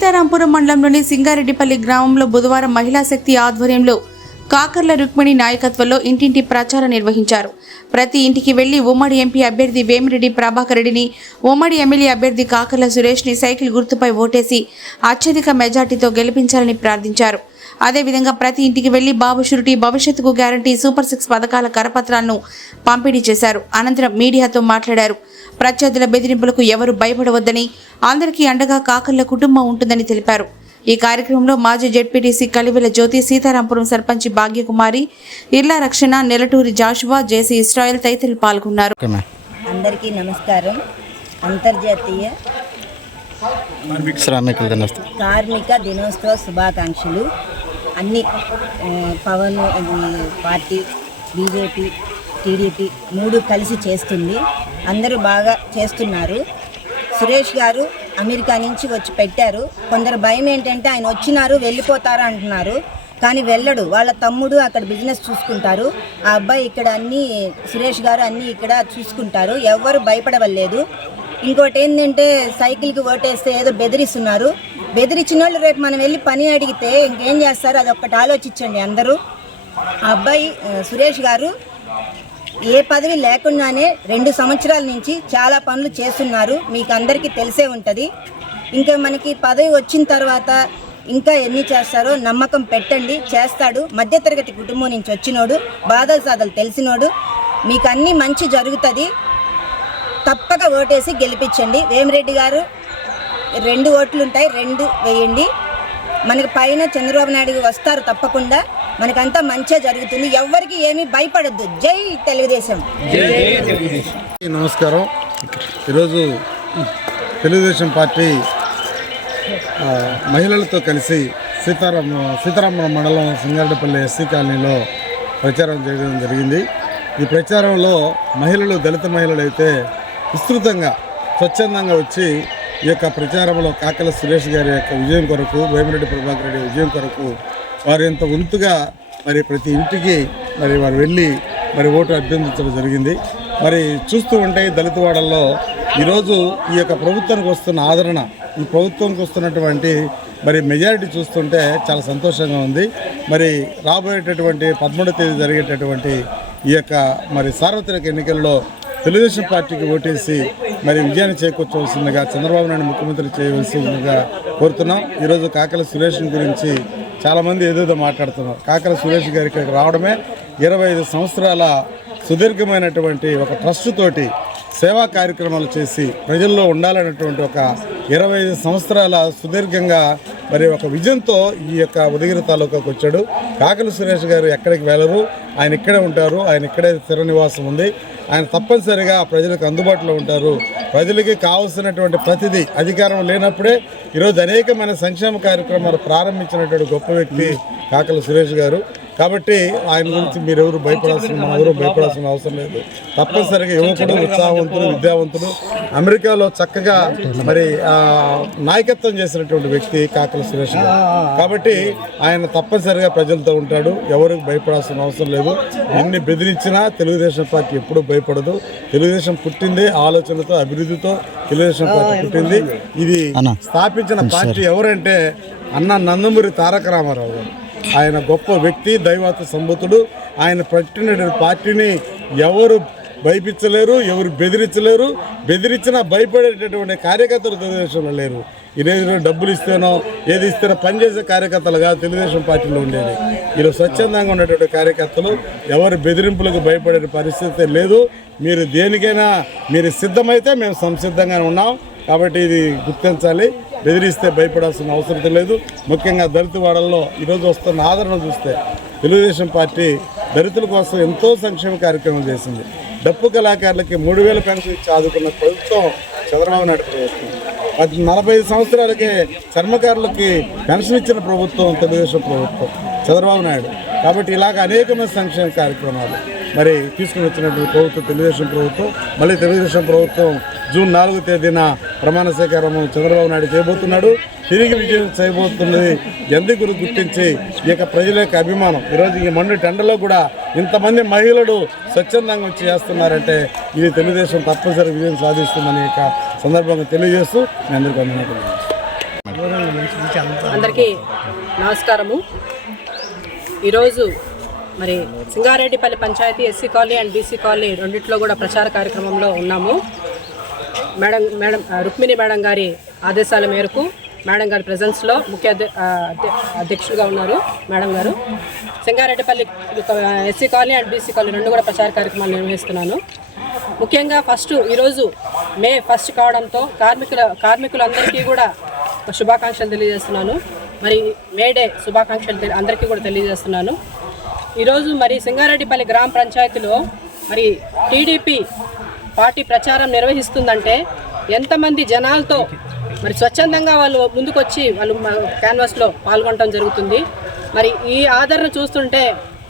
సీతారాంపురం మండలంలోని సింగారెడ్డిపల్లి గ్రామంలో బుధవారం మహిళా శక్తి ఆధ్వర్యంలో కాకర్ల రుక్మిణి నాయకత్వంలో ఇంటింటి ప్రచారం నిర్వహించారు. ప్రతి ఇంటికి వెళ్లి ఉమ్మడి ఎంపీ అభ్యర్థి వేమిరెడ్డి ప్రభాకర్ రెడ్డిని, ఉమ్మడి ఎమ్మెల్యే అభ్యర్థి కాకర్ల సురేష్ని సైకిల్ గుర్తుపై ఓటేసి అత్యధిక మెజార్టీతో గెలిపించాలని ప్రార్థించారు. అదేవిధంగా ప్రతి ఇంటికి వెళ్లి బాబు షూరిటీ, భవిష్యత్తుకు గ్యారంటీ, సూపర్ 6 పథకాల కరపత్రాలను పంపిణీ చేశారు. అనంతరం మీడియాతో మాట్లాడారు. ప్రత్యర్థుల బెదిరింపులకు ఎవరు భయపడవద్దని, అందరికీ అండగా కాకర్ల కుటుంబం ఉంటుందని తెలిపారు. ఈ కార్యక్రమంలో మాజీ జెడ్పీటీసీ కలివెల జ్యోతి, సీతారాంపురం సర్పంచ్ భాగ్యకుమారి, ఇర్ల రక్షణ, నెలటూరి జాషువా, జేసీ ఇస్రాయల్ తదితరులు పాల్గొన్నారు. అందరికీ నమస్కారం. అంతర్జాతీయ కార్మిక దినోత్సవ శుభాకాంక్షలు. అన్ని పవన్ పార్టీ, బీజేపీ, టీడీపీ 3 కలిసి చేస్తుంది. అందరూ బాగా చేస్తున్నారు. సురేష్ గారు అమెరికా నుంచి వచ్చి పెట్టారు. కొందరు భయం ఏంటంటే ఆయన వచ్చినారు వెళ్ళిపోతారు అంటున్నారు, కానీ వెళ్ళడు. వాళ్ళ తమ్ముడు అక్కడ బిజినెస్ చూసుకుంటారు. ఆ అబ్బాయి ఇక్కడ అన్నీ, సురేష్ గారు అన్నీ ఇక్కడ చూసుకుంటారు. ఎవ్వరు భయపడవలేదు. ఇంకోటి ఏంటంటే సైకిల్కి ఓటేస్తే ఏదో బెదిరిస్తున్నారు. బెదిరించిన వాళ్ళు రేపు మనం వెళ్ళి పని అడిగితే ఇంకేం చేస్తారు, అది ఒక్కటి ఆలోచించండి అందరూ. ఆ అబ్బాయి సురేష్ గారు ఏ పదవి లేకుండానే 2 సంవత్సరాల నుంచి చాలా పనులు చేస్తున్నారు. మీకు అందరికీ తెలిసే ఉంటుంది. ఇంకా మనకి పదవి వచ్చిన తర్వాత ఇంకా ఎన్ని చేస్తారో నమ్మకం పెట్టండి, చేస్తాడు. మధ్యతరగతి కుటుంబం నుంచి వచ్చినోడు, బాధలు సాధలు తెలిసినోడు. మీకు అన్నీ మంచి జరుగుతుంది. తప్పక ఓటేసి గెలిపించండి. వేమిరెడ్డి గారు 2 ఓట్లు ఉంటాయి, 2 వేయండి. మనకి పైన చంద్రబాబు నాయుడు వస్తారు తప్పకుండా. మనకంతా మంచిగా జరుగుతుంది. ఎవ్వరికి ఏమీ భయపడద్దు. జై తెలుగుదేశం. నమస్కారం. ఈరోజు తెలుగుదేశం పార్టీ మహిళలతో కలిసి సీతారామపురం మండలం సింగారెడ్డిపల్లి ఎస్సీ కాలనీలో ప్రచారం చేయడం జరిగింది. ఈ ప్రచారంలో మహిళలు, దళిత మహిళలు అయితే విస్తృతంగా స్వచ్ఛందంగా వచ్చి ఈ యొక్క ప్రచారంలో కాకర్ల సురేష్ గారి యొక్క విజయం కొరకు, వేమిరెడ్డి ప్రభాకర్ రెడ్డి విజయం కొరకు వారు ఎంత వంతుగా మరి ప్రతి ఇంటికి మరి వారు వెళ్ళి మరి ఓటు అభ్యర్థించడం జరిగింది. మరి చూస్తూ ఉంటే దళిత వాడల్లో ఈరోజు ఈ యొక్క ప్రభుత్వానికి వస్తున్న ఆదరణ, ఈ ప్రభుత్వానికి వస్తున్నటువంటి మరి మెజారిటీ చూస్తుంటే చాలా సంతోషంగా ఉంది. మరి రాబోయేటటువంటి 13వ తేదీ జరిగేటటువంటి ఈ యొక్క మరి సార్వత్రిక ఎన్నికల్లో తెలుగుదేశం పార్టీకి ఓటేసి మరి విజయాన్ని చేకూర్చవలసిందిగా చంద్రబాబు నాయుడు ముఖ్యమంత్రి చేయవలసిందిగా కోరుతున్నాం. ఈరోజు కాకర్ల సురేష్ గురించి చాలామంది ఏదేదో మాట్లాడుతున్నారు. కాకర్ల సురేష్ గారికి రావడమే 25 సంవత్సరాల సుదీర్ఘమైనటువంటి ఒక ట్రస్ట్ తోటి సేవా కార్యక్రమాలు చేసి ప్రజల్లో ఉండాలనేటువంటి ఒక 25 సంవత్సరాల సుదీర్ఘంగా మరి ఒక విజన్తో ఈ యొక్క ఉదయగిరి తాలూకాకు వచ్చాడు. కాకర్ల సురేష్ గారు ఎక్కడికి వెళ్ళరు, ఆయన ఇక్కడే ఉంటారు. ఆయన ఇక్కడే స్థిర నివాసం ఉంది. ఆయన తప్పనిసరిగా ప్రజలకు అందుబాటులో ఉంటారు. ప్రజలకి కావాల్సినటువంటి ప్రతిదీ, అధికారం లేనప్పుడే ఈరోజు అనేకమైన సంక్షేమ కార్యక్రమాలు ప్రారంభించినటువంటి గొప్ప వ్యక్తి కాకర్ల సురేష్ గారు. కాబట్టి ఆయన గురించి మీరెవరు భయపడాల్సిన అవసరం లేదు. తప్పనిసరిగా యువకుడు, ఉత్సాహవంతుడు, విద్యావంతుడు, అమెరికాలో చక్కగా మరి నాయకత్వం చేసినటువంటి వ్యక్తి కాకర్ల సురేష్ గారు. కాబట్టి ఆయన తప్పనిసరిగా ప్రజలతో ఉంటాడు. ఎవరికి భయపడాల్సిన అవసరం లేదు. ఎన్ని బెదిరించినా తెలుగుదేశం పార్టీ ఎప్పుడూ భయపడదు. తెలుగుదేశం పుట్టింది ఆలోచనతో, అభివృద్ధితో తెలుగుదేశం పార్టీ పుట్టింది. ఇది స్థాపించిన పార్టీ ఎవరంటే అన్న నందమూరి తారక రామారావు గారు. ఆయన గొప్ప వ్యక్తి, దైవాత్మ సంబుతుడు. ఆయన పెట్టిన పార్టీని ఎవరు భయపించలేరు, ఎవరు బెదిరించలేరు. బెదిరించినా భయపడేటటువంటి కార్యకర్తలు తెలుగుదేశంలో లేరు. ఈరోజు డబ్బులు ఇస్తేనో ఏది ఇస్తేనో పనిచేసే కార్యకర్తలుగా తెలుగుదేశం పార్టీలో ఉండేది. ఈరోజు స్వచ్ఛందంగా ఉండేటువంటి కార్యకర్తలు, ఎవరు బెదిరింపులకు భయపడే పరిస్థితి లేదు. మీరు దేనికైనా మీరు సిద్ధమైతే మేము సంసిద్ధంగానే ఉన్నాం. కాబట్టి ఇది గుర్తించాలి. బెదిరిస్తే భయపడాల్సిన అవసరం లేదు. ముఖ్యంగా దళిత వాడల్లో ఈరోజు వస్తున్న ఆదరణ చూస్తే తెలుగుదేశం పార్టీ దళితుల కోసం ఎంతో సంక్షేమ కార్యక్రమం చేసింది. డప్పు కళాకారులకి 3000 పెన్షన్ ఇచ్చి ఆదుకున్న ప్రభుత్వం చంద్రబాబు నాయుడు ప్రభుత్వం. 45 సంవత్సరాలకే చర్మకారులకి పెన్షన్ ఇచ్చిన ప్రభుత్వం తెలుగుదేశం ప్రభుత్వం, చంద్రబాబు నాయుడు. కాబట్టి ఇలాగ అనేకమైన సంక్షేమ కార్యక్రమాలు మరి తీసుకుని వచ్చినటువంటి ప్రభుత్వం తెలుగుదేశం ప్రభుత్వం. మళ్ళీ తెలుగుదేశం ప్రభుత్వం జూన్ 4వ తేదీన ప్రమాణ స్వీకారము చంద్రబాబు నాయుడు చేయబోతున్నాడు. తిరిగి విజయం చేయబోతున్నది ఎందుకు గుర్తించి ఈ యొక్క ప్రజల యొక్క అభిమానం. ఈరోజు ఈ మొండి టెండర్లో కూడా ఇంతమంది మహిళలు స్వచ్ఛందంగా వచ్చి చేస్తున్నారంటే ఇది తెలుగుదేశం తప్పనిసరి విజయం సాధిస్తుందని యొక్క సందర్భంగా తెలియజేస్తూ మీ అందరికీ అందరికీ నమస్కారము. ఈరోజు మరి Singareddypalli panchayati SC colony and BC colony రెండిట్లో కూడా ప్రచార కార్యక్రమంలో ఉన్నాము. మేడం రుక్మిణి మేడం గారి ఆదేశాల మేరకు మేడం గారి ప్రెజెన్స్లో ముఖ్య అధ్యక్షులుగా ఉన్నారు మేడం గారు. Singareddypalli SC colony and BC colony రెండు కూడా ప్రచార కార్యక్రమాలు నిర్వహిస్తున్నాను. ముఖ్యంగా ఈరోజు మే 1 కావడంతో కార్మికులందరికీ కూడా శుభాకాంక్షలు తెలియజేస్తున్నాను. మరి మేడే శుభాకాంక్షలు అందరికీ కూడా తెలియజేస్తున్నాను. ఈరోజు మరి సింగారెడ్డిపల్లి గ్రామ పంచాయతీలో మరి టీడీపీ పార్టీ ప్రచారం నిర్వహిస్తుందంటే ఎంతమంది జనాలతో మరి స్వచ్ఛందంగా వాళ్ళు ముందుకొచ్చి వాళ్ళు క్యాన్వాస్లో పాల్గొనడం జరుగుతుంది. మరి ఈ ఆదరణ చూస్తుంటే